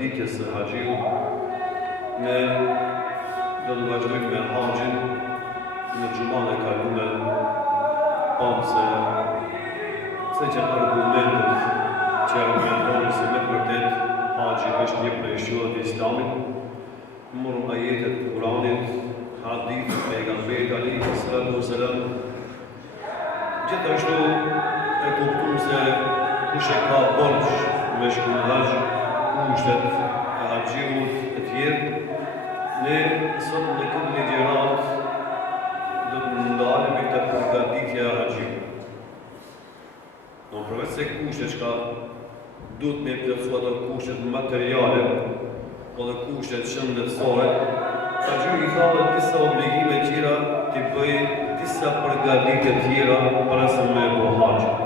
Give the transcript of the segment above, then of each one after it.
përgatitjes së haxhiut, ne do të vazhdojmë me haxhin në xhuman e kaluar, pamë se që argumentet që argumentojnë se me të vërtet haxhi është një prej shtyllave të Islamit, morëm ajetet të Kuranit, hadith të pejgamberit alayhi salatu wasalam. Gjithashtu e kuptuam se kush e ka borxh me shku në haxh, kushtet e haxhiut e tjerë, ne sot në këtë ligjërat do të ndalemi te përgatitja e haxhiut. Përveç se kushtet që duhet me plotësu ato kushtet materiale, po dhe kushtet shëndetësore, haxhiu i ka dhe disa obligime tjera të bëj disa përgatitje tjera para se me bo haxhin.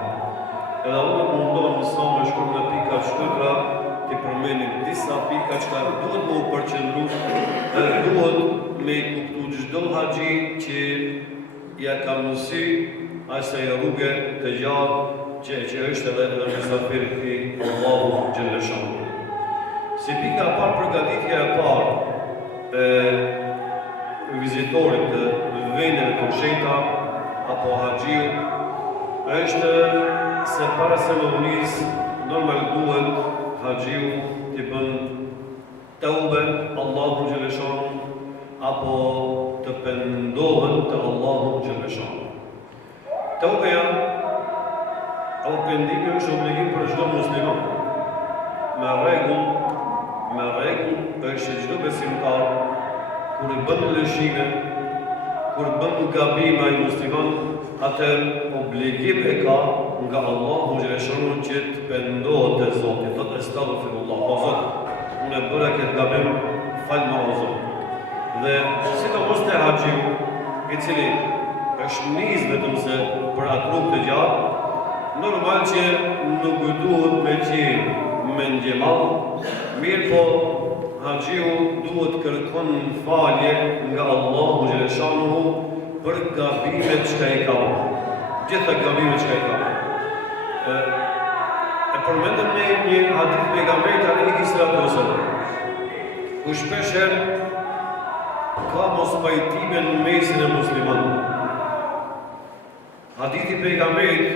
Edhe unë mundohem sa më shkurt në pika shkurtra të përmendim disa pika që duhet me u përqendru dhe duhet me kuptu çdo haxhi që ja ka mësi asaj rrugë të gjatë që është edhe mysafir i Allahu xhalla shanu. Si pika e parë, përgatitja e parë e vizitorit të vendeve të shenjta apo haxhiut është se para se me unis normal duhet haxhiu të bën tauba Allahu xhalla shanu apo të pendohet te Allahu xhalla shanu. Tauba apo pendimi është obligim për çdo musliman. Me rregull është çdo besimtar kur i bën lëshime, kur bën gabim ai musliman, atë obligim e ka nga Allahu xhaleshanu që të pendohet te Zoti. Thotë astaghfirullah, o Zot, unë bëra këtë gabim, fal më o Zot. Dhe sidomos te haxhiu, i cili është nis vetëm se për atë rrugë të gjatë, normal që nuk duhet me qenë me ndjemal, mirë po haxhiu duhet kërkon falje nga Allahu xhaleshanu për gabimet që i ka bërë. Gjitha gabimet që i ka bërë. E përmendëm në një hadith pejgamberit alayhi salatu wasalam, ku shpeshherë ka mospajtime në mesin e muslimanëve. Hadithi pejgamberit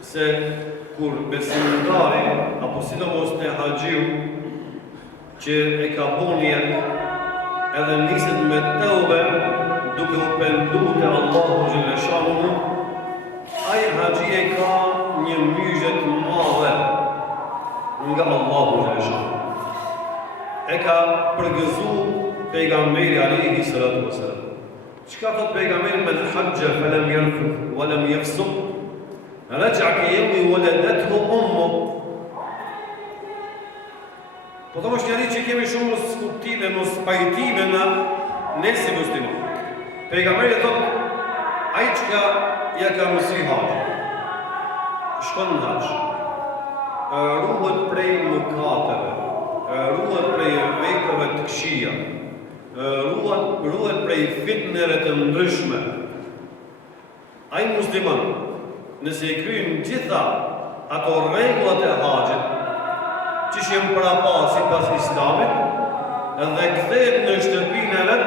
se kur besimtari apo sidomos te haxhiu që e ka bënë edhe niset me tauba duke u penduar te Allahu xhalla shanu, ai haxhi e ka një myzhe të madhe nga Allahu xhalla shanu. E ka përgëzuar pejgamberi alayhi salatu wasalam. Çka thot pejgamberi me haxha falam yarfuth wa lam yafsuq raja'a kayawmi waladathu ummu. Po të më shkjeri që kemi shumë mos kuptime, mos pajtime në nesi muslimon. Pejgamberi thot, ai që ja ka mësi haxh, shkon në haxh, ruhet prej mëkateve, ruhet prej veprave të këqija, ruhet prej fitneve të ndryshme. Ai musliman, nëse i kryen gjitha ato rregullat e haxhit, që shemë para pas Islamit, dhe kthehet në shtëpinë e vet,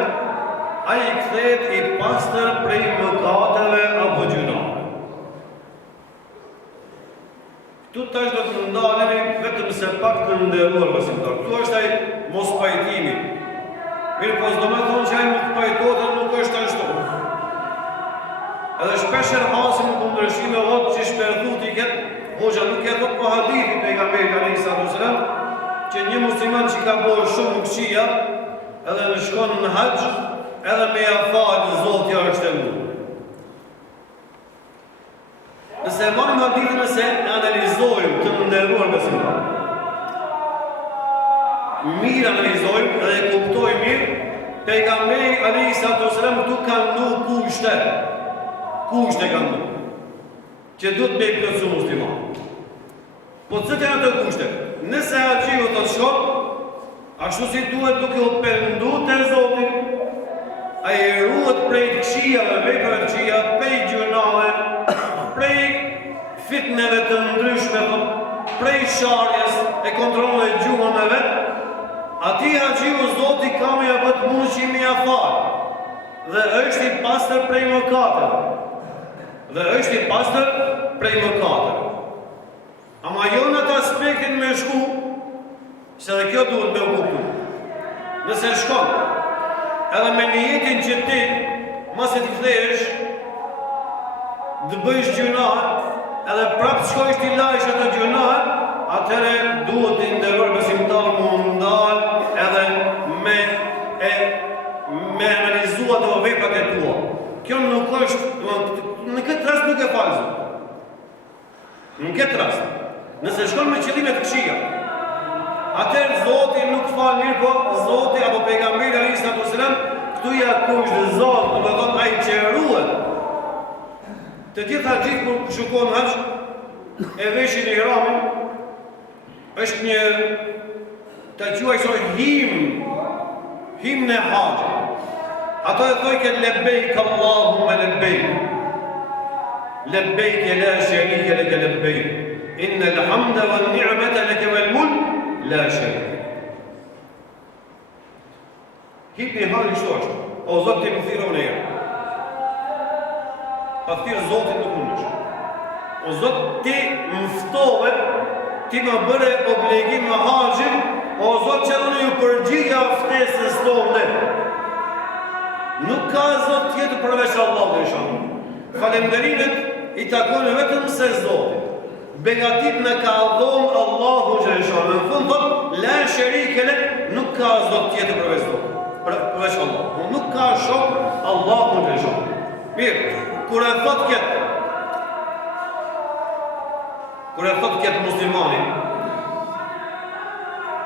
ai kthehet i pastër prej mëkateve apo gjunave. Këtu tash do të ndalemi vetëm se pak të nderuar besimtar. Këtu është ai mos pajtimi. Mirë po s'do me thonë që ai nuk pajtohet, nuk është ashtu. Edhe shpeshherë hasim në kundërshtim e vot që shperdhut i ketë hoxha nuk e thot po hadithi pejgamberit alayhi salatu wasalam që një musliman që ka bërë shumë këqija edhe në shkon në haxh edhe me ja falë Zoti është e lutur. Nëse e marrim hadithin, nëse e analizojmë të nderuar besimtar, mirë analizojmë dhe e kuptojmë mirë, pejgamberi alayhi salatu wasalam këtu ka ndu kushte ka ndu që duhet me i plotësu musliman. Po cët janë ato kushte? Nëse haxhiu të shkon, ashtu si duhet duke u pendu te Zoti, ai ruhet prej këqijave, veprave të këqija, prej gjunave, prej fitneve të ndryshme, prej sharjes, e kontrollon gjuhën e vet, dhe është i pastër prej mëkateve. Dhe është i pastër prej mëkateve. Ama jo në atë aspektin me shku, se dhe kjo duhet me u kuptu. Nëse shkon, edhe me një jetin që ti, masi t'i kthesh, dhe bëjsh gjunah, edhe prapë shkojsh t'i lajsh atë gjunah, atëre duhet t'i ndërër besimtar më ndalë edhe me analizuat dhe veprat e tua. Kjo nuk është, në këtë rast nuk e falë Zotë. Në këtë rast. Nëse shkon me qëllime të këqija, atëherë Zoti nuk falë mirë, po Zoti apo pejgamberi alayhi salatu wasalam këtu ja kush dhe Zot, do të thonë ai që ruhet. Të gjitha gjithë kur shkon hax e veshin ihramin, është një të quajtur himn e haxhit. Ato e thojnë lebejk Allahumma lebejk. Lebejk la sharika lak lebejk. Inna al-hamda wal ni'mata laka wal mulk la sharika. Hipni hali kështu është. O Zot ti më thirrë unë herë. Pa thirrë Zotin nuk mundesh. O Zot ti më ftove, ti më bëre obligim me haxhin, o Zot që unë ju përgjigja ftesës tonë. Nuk ka Zot tjetër përveç Allahut dhe Shamut. Falënderimet i takojnë vetëm se Zotit. Begatit në ka dhonë Allahu Gjeleshanu. Në fund thot, la sharika lak, nuk ka Zot tjetër përveç Zotit. Përveç Allah. Nuk ka shok Allahu Gjeleshanu. Mirë, kur e thot këtë muslimani,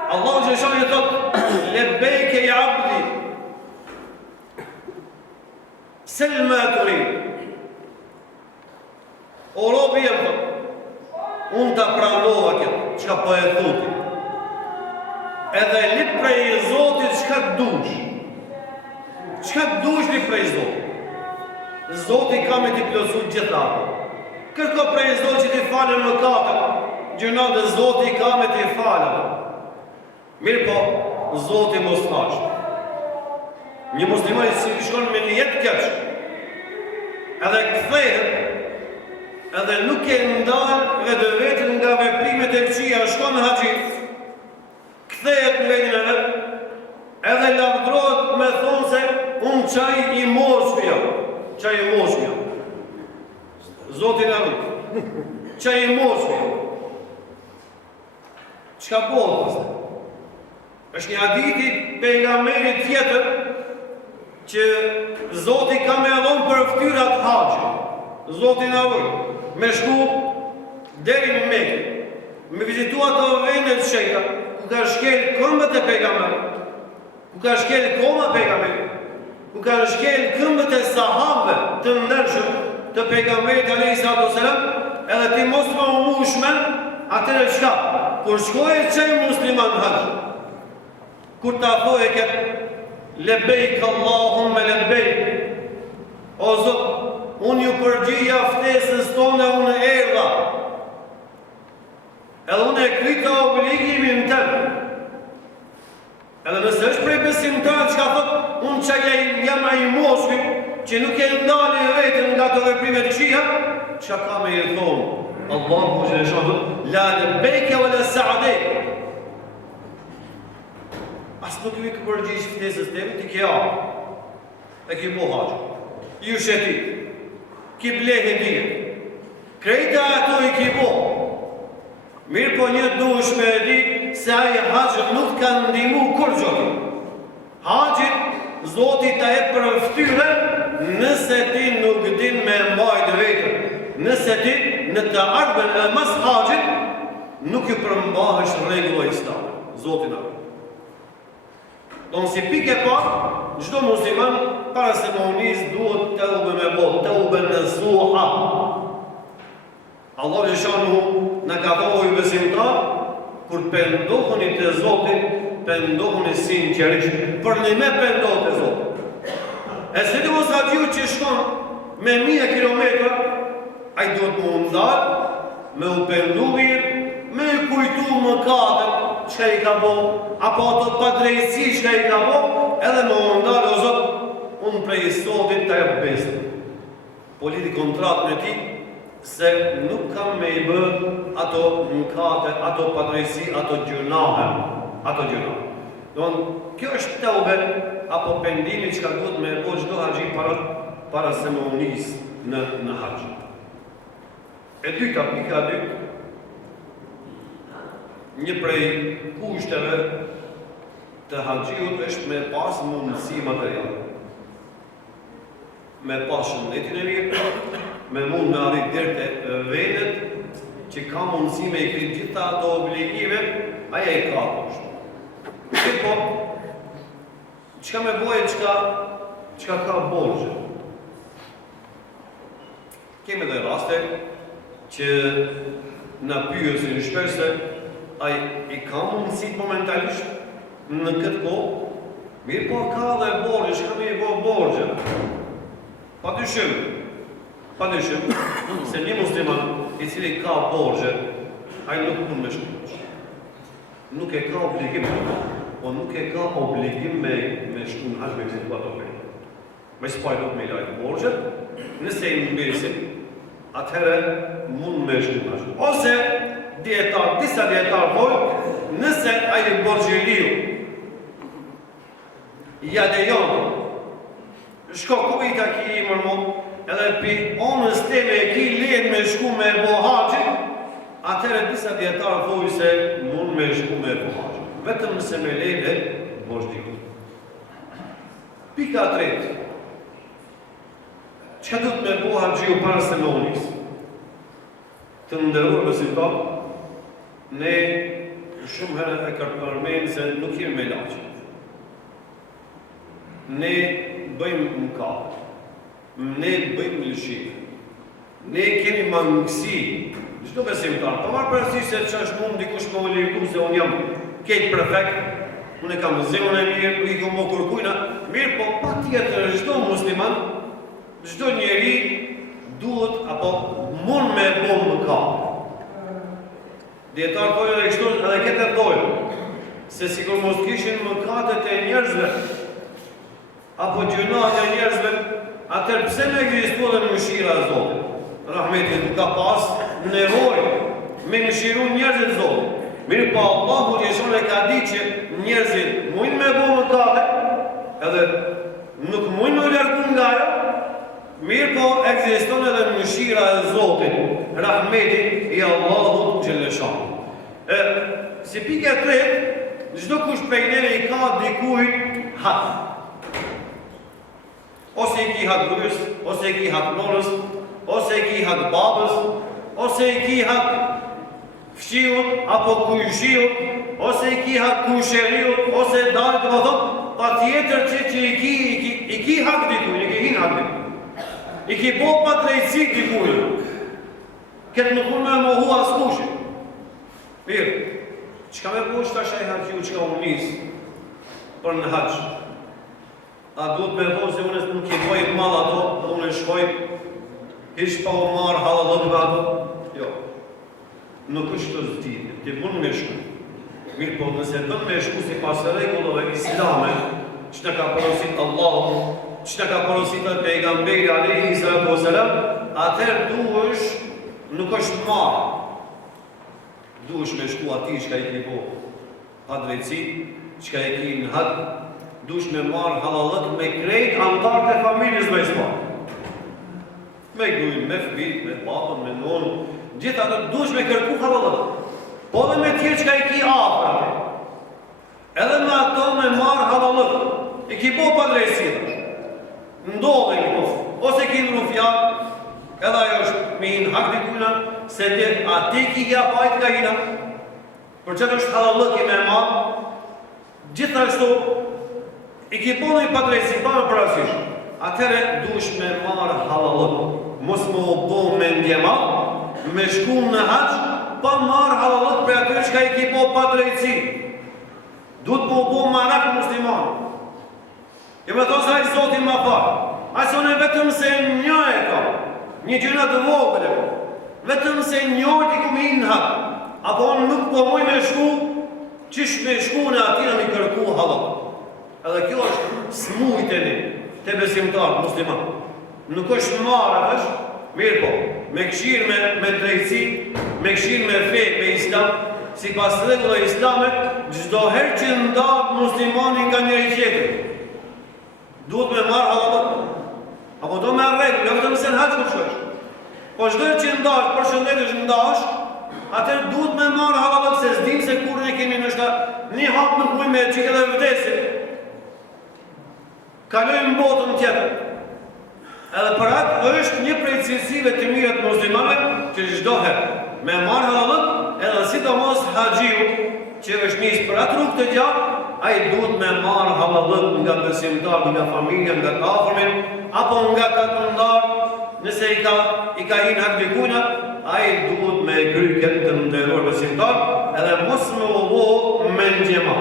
Allahu Gjeleshanu i thot, lebejke i abdi, selma të rritë. O robi jem thot, unë të pranova këtë, qka po e thuti. Edhe lip prej Zotit qka të dush. Qka të dush lip prej Zotit. Zotit ka me t'i plotësu gjithatë. Kërko prej Zotit që t'i falën më katër, gjëna dhe Zotit ka me t'i falën. Mirë po, Zotit mos thashtë. Një muslimani si shkon me një jetë keqë, edhe këthejët, edhe nuk e ndalë edhe vetën nga veprimet e këqia, shkon në haxhi, këthejët në vendin e vetë, edhe lavdrohet me thonë se unë qaj i moshmja. Qaj i moshmja. Zotin e rrët. Qaj i moshmja. Qka bolë pasë? është një haditi pejgamberit tjetër që Zoti ka me adhon për ftyrat haxhi. Zoti na vë me shku deri në Mekë, me vizitu ato vende të shenjta, ku ka shkel këmbët e pejgamberit, ku ka shkel koma pejgamberit, ku ka shkel këmbët e sahabëve të ndershëm të pejgamberit alayhis salam, edhe ti mos më mushme, atëre çka? Kur shkoje çaj musliman haxh, kur ta thoje këtë lebejk Allahumma lebejk, o Zot, unë ju përgjigja ftesës tonë, unë erdha, edhe unë e krita obligimin tëmë. Edhe nëse është prej besimtarët që ka thot, unë që jam ai moshki, që nuk e ndali vetën nga të veprimet këqija, që ka me i thonë, Allahu xhaleshahu, la lebejke wa la sa'dejk. Asë nuk ju i këpërgjigj ftesës tëmë, ti kja, e ki bo haxh, ju shetit, ki blehe dhije, krejta ato i ki bo. Mirë po një duhesh me e di se aji haxhë nuk ka ndimu kur gjotin. Haxhit, Zoti ta e për ftyre nëse ti nuk din me mbajt vetën. Nëse ti në të ardhmen e mas haxhit nuk ju përmbahesh rregulla islame. Zoti na. Don si pike pak, çdo musliman para se më unis duhet të ube me bo, të ube në suha. Allah Gjeshanu në ka dhohë i besimtar, kur pëndohën i të Zotit, pëndohën i sinqerisht, për një me pëndohë të Zotit. E se të mos atju që shkon me 1000 kilometra, a i duhet më ndarë, me u pëndu mirë, me i kujtu më katër, që i ka bo, apo ato pa drejtësi që i ka bo, edhe më ndarë, o Zot, unë prej sotit të jep besën. Po lidhi kontratën e ti, se nuk kam me i bë ato mëkate, ato padrejsi, ato gjunahe. Kjo është teube, apo pendimi që ka duhet me e bo çdo haxhi para se më unis në haxh. E dyta, pika dytë, një prej kushteve të haxhiut është me pas mundësi materiale. Me pas shëndetin e mirë, me mund me arrit deri te vendet që ka mundësi me i krijë gjitha ato obligime, aja i ka kushte. Po, çka me boje, çka ka borxhe. Kemi dhe raste që na pyesin shpesh se ai i ka mundësi momentalisht në këtë kohë, mirë po ka dhe borxhe, çka me i bo borxhe. Padyshim, se një musliman i cili ka borxhe, ai nuk mund me shkush. Nuk e ka obligim, po nuk e ka obligim me shku në haxh me këtë ato pejë. Me s'paj do të me lajtë borxhet, nëse i mbesin, atëherë mund me shku në haxh. Ose disa dietar thonë, nëse ai borxheliu ja lejon, shko ku i taki mërmon, edhe pi onës teme e ki lejen me shku me bo haxhin, atëherë disa dietarë thonë se mund me shku me bo haxhin. Vetëm nëse me lejen e borxhliut. Pika tretë. Çka do të me bo haxhiu para se me unis? Të nderuar besimtar, ne shumë herë e përmend se nuk jemi me laç. Ne bëjmë mëkat. Ne bëjmë lëshim. Ne kemi mangësi. Çdo besimtar, pa marrë parasysh se ç'është mund dikush me u liru se unë jam keq perfekt, unë kam zemrën e mirë, i kam kërkujna, mirë, po patjetër çdo musliman, çdo njeri duhet apo mund me bo mëkat. Dietar thonë edhe kështu, edhe këtë thonë, se sikur mos kishin mëkatet e njerëzve apo gjunat e njerëzve, atëherë pse më ekziston edhe mëshira e Zotit? Rahmeti nuk ka pas nevojë me mëshiru njerëzit Zotit. Mirë pa Allahu Gjeshon e ka di që njerëzit mujnë me bo mëkate, edhe nuk mujnë me largu nga ajo, mirë po ekziston edhe mëshira e Zotit, rahmeti i Allahu Gjeleshon. Si pike tretë, çdo kush prej neve i ka dikujt hak. Ose i ki hak grujës, ose i ki hak nonës, ose i ki hak babës, ose i ki hak fshiut, apo kujshiut, ose i ki hak kujsheriut, ose dalë të më thotë, pa tjetër që i ki hak dikujt, i ki hin hak dikujt. I ki bo pa drejtësi dikujt. Këtë nuk mund me mohu as kushit. Mirë, qka me po është ashaj haxhiu qka unë nisë për në haxh? A duhet me thonë se unë nuk i boj mal ato, dhe unë shkoj, ish pa u marë halalët nga ato? Jo. Nuk është të zditë, ti mund me shku. Mirë po, nëse dënë me shku si pasë regullove islame, që në ka porosit Allahu, që në ka porosit të pejgamberi Alehi Sallatu Veselam, atëherë duhesh, nuk është marë. Duhesh me shku ati që ka i ki po pa drejtësi, që ka i ki në hadë, duhesh me marë halalët me krejt antarët e familjes me ismarë. Me gujnë, me fëmijët, me papën, me nonë, gjithë ato duhesh me kërku halalët. Po dhe me tjerë që ka i ki afrë. Edhe me ato me marë halalët. I ki po pa drejtësira. Ndodhe i po. Ose ki në rufjarë, edhe ajo është me hinë hak dikujna, se ati ki hja pajtë ka hina. Për qëtë është halalët i me marë, gjithashtu i ki po në i pa drejtësi, pa me parasysh. Atëre duhesh me marë halalët. Mos më bo me ndjema, me shku në haxh, pa marë halalët për aty që ka i ki po pa drejtësi. Duhet më bo marak musliman. E me thonë se ajë Zotin ma farë. Asë në vetëm se një e ka, një gjëna të vogël e ka. Vetëm se një t'i ku mi në haxh. Apo unë nuk po moj me shku, qish me shku në atina mi kërku halalët. Edhe kjo është smujt e një. të besimtar, musliman. Nuk është marrë, mirë po, me këshirë me drejtësi, me këshirë me fe, me islam, si pas rregullave islame, çdo herë që ndahet muslimani nga njëri tjetri, duhet me marrë hallat. Apo do me rregull, jo vetëm se në haxh kur shkosh. Po çdo herë që ndahesh, përshëndetësh ndahesh, atëherë duhet me marrë hallat se s'dim se kur ne kemi ndoshta një hap në ujë me çike dhe vdesim. Kalojmë botën tjetër. Edhe për atë është një prej cilësive të mira të muslimanëve që çdo herë me marrë hallat, edhe sidomos haxhiu që është nis për atë rrugë të gjatë, ai duhet me marrë hallat nga besimtar, nga familja, nga afërmin, apo nga katundar, nëse i ka hinë hak dikujna, ai duhet me kry këtë të nderuar besimtar, edhe mos me uvo me ndjema.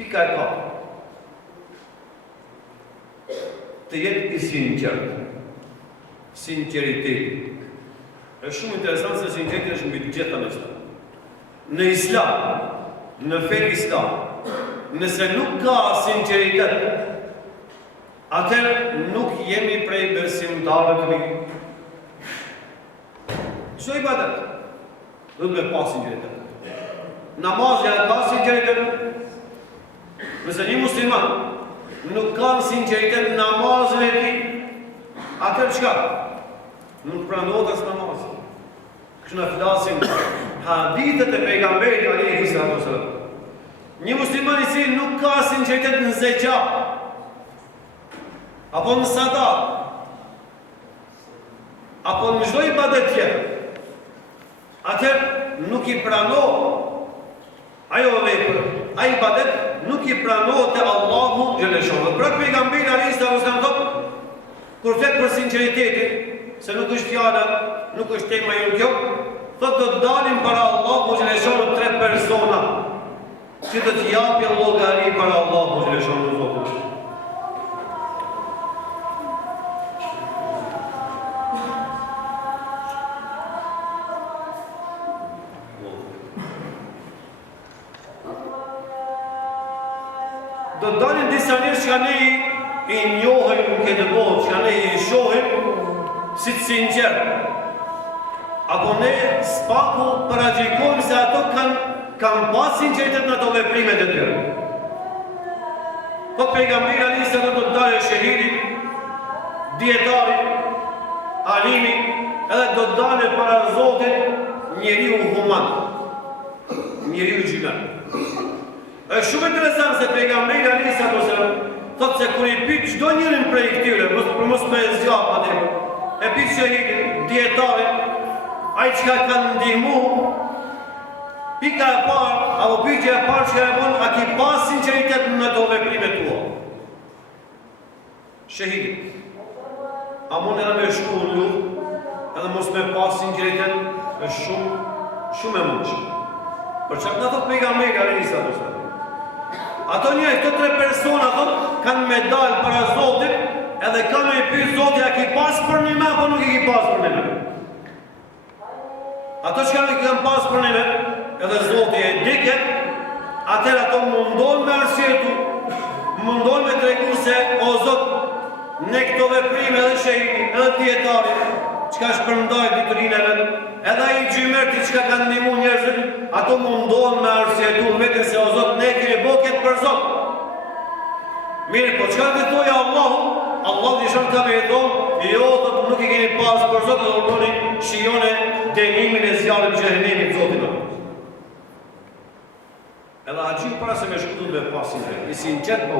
Pika e ka. Të jetë i sinqert. Sinceriteti. Është shumë interesant se sinqeriteti është mbi të gjitha në Islam. Në Islam, në fenë Islam, nëse nuk ka sinqeritet, atëherë nuk jemi prej besimtarëve të mirë. Çdo ibadet duhet me pas sinqeritet. Namazja ka sinqeritet. Nëse një musliman nuk ka sinqeritet në namazën e tij, atëherë çka? Nuk pranohet as namazi. Kështu na flasin hadithet e pejgamberit alayhi salatu wasallam. Një musliman i cili nuk ka sinqeritet në zeqat, apo në sadat, apo në çdo ibadet tjetër, atëherë nuk i pranohet ajo vepër, ai ibadet nuk i pranohet te Allahu xhaleshohu. Pra pejgamberi alayhi salatu wasallam thotë, kur flet për sinqeritetin, se nuk është fjala, nuk është tema jonë kjo, thotë do të dalin para Allahu xhaleshohu 3 persona që do të japin llogari para Allahu xhaleshohu zotit. Do të dalin disa njerëz që ne i njohim në këtë botë, që ne i shohim si të sinqert. Apo ne spaku paragjikojmë se ato kanë pas sinqeritet në ato veprimet e tyre. Po pejgamberi alayhi salatu do të dalë shahidi, dietari, alimi, edhe do të dalë para Zotit njeriu human, njeriu gjynar. Është shumë interesant se pejgamberi alayhi salatu wasallam thotë se kur i pyet çdo njërin prej këtyre, mos me zgjat atë, e pyet shahidin, dietarin, ai çka ka ndihmu, pika e parë, apo pyetja e parë që e bën, a ki pas sinqeritet në ato veprimet tua? Shahidi. A mund edhe me shku në luftë, edhe mos me pas sinqeritet, është shumë e mundshme. Për çka na thot pejgamberi alayhi salatu wasallam? Ato njerëz, këto 3 persona kanë me dalë para Zotit, edhe kanë me pyet Zotit, a ki pas për një me, apo nuk i ki pas për një me? Ato që kanë kanë pas për një me, edhe Zotit e diket, atëherë ato mundon me arsyetu, mundon me tregu se, o Zot, ne këto veprime edhe shehidi, edhe dietari, çka shpërndaj diturinë e vet, edhe ai gjymerti çka kanë ndihmu njerëzit, ato mundohen me arsyetu vetë se o Zot, ne kemi boket për Zot. Mirë, po çka do thoya Allahu? Allahu i shon ka me thonë, jo, nuk i keni pas për Zot, do urdhoni shijone dënimin e zjarrit të xhenemit Zotit. Edhe haxhiu para se me shkutu me pasin e sinqert po.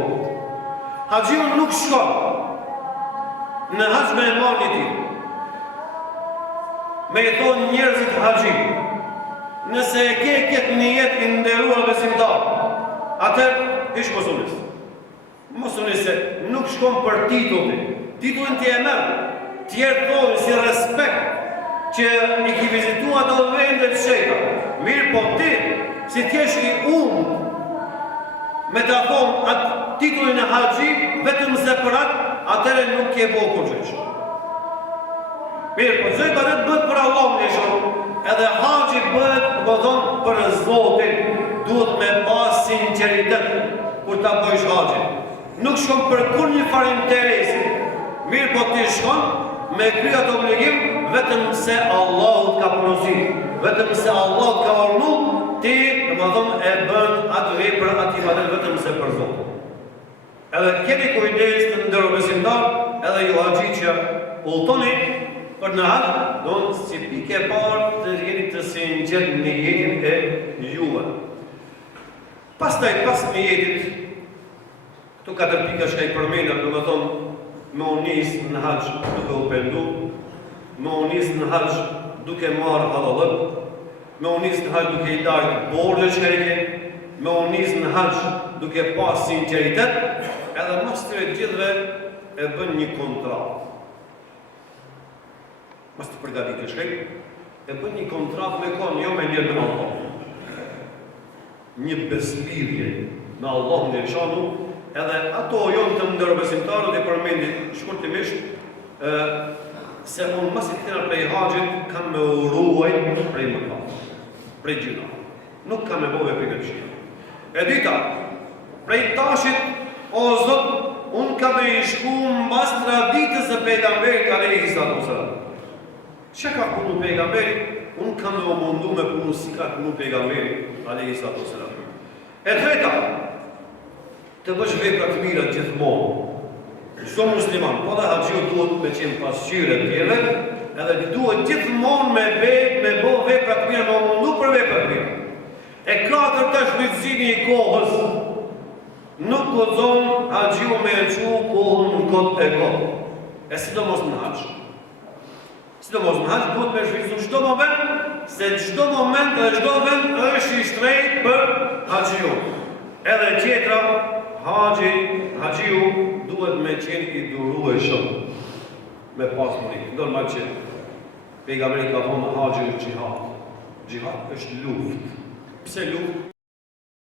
Haxhiu nuk shkon në haxh me marrë ti. Me i thonë njerëzit haxhi, nëse e ke këtë një jetë i nderuar besimtar, atëherë ish mosunis. Mosunis se nuk shkon për titullin. Titullin ti e merr, tjerë thonë si respekt që i ki vizitu ato vendet shejta. Mirë po ti, si t'jesh i me ta thonë atë titullin e haxhi, vetëm se për atë, atëherë nuk ke bo kur gjësh. Mirë, po çdo ibadet bëhet për Allahun e shoh, edhe haxhi bëhet, do të thonë, për Zotin, duhet me pas sinqeritet kur ta bësh haxhin. nuk shkon për kur një farë interesi. Mirë po ti shkon me kry atë obligim vetëm se Allahu ka porosit, vetëm se Allahu ka urnu, ti domethënë e bën atë vepër atë ibadet vetëm se për Zotin. Edhe keni kujdes të ndërro besimtar, edhe ju haxhi që udhtoni për në haxh, do si pikë e parë të jeni të sinqert në jetën e juve. Pastaj pas mjetit, këtu 4 pika që i përmenda, domethënë me u nis në haxh duke u pendu, me u nis në haxh duke marrë halallëk, me u nis në haxh duke i dalë borxhe që ke, me u nis në haxh duke pas sinqeritet, edhe mos të gjithëve e bën një kontratë. Mos të përgatitesh shkej, e bën një kontratë me kon, jo me një me Allah. Një beslidhje me Allah në lëshanu, edhe ato jonë të ndërbesimtarët i përmendit shkurtimisht, se unë mos i këtina prej haxhit kam me uruaj prej mëkat, prej gjuna. Nuk kam me bove për gëpshira. E dita, prej tashit, o Zot, unë kam me i shku mbas traditës e pejgamberit alayhi salatu wassalam. Që ka punu pejgamberit? Unë kam me o mundu me punu si ka punu pejgamberit alayhi salatu wassalam. E treta, të bësh vepra të mira gjithmonë. Çdo musliman, po dhe haxhiu duhet me qenë pasqyrë të tjerëve, edhe duhet gjithmonë me bo vepra të mira, me mundu për vepra të mira. E katërta shfrytëzimi i kohës. Nuk guxon haxhiu me e çu kohën në kot e kot. E sidomos në haxh. Sidomos në haxh duhet me shfrytëzu çdo moment, se çdo moment dhe çdo vend është i shtrejt për haxhiu. Edhe tjetra, haxhiu duhet me qenë i durueshëm me pasuri. Normal që pejgamberi ka thonë haxhiu xhihad. Xhihad është luftë. Pse luftë?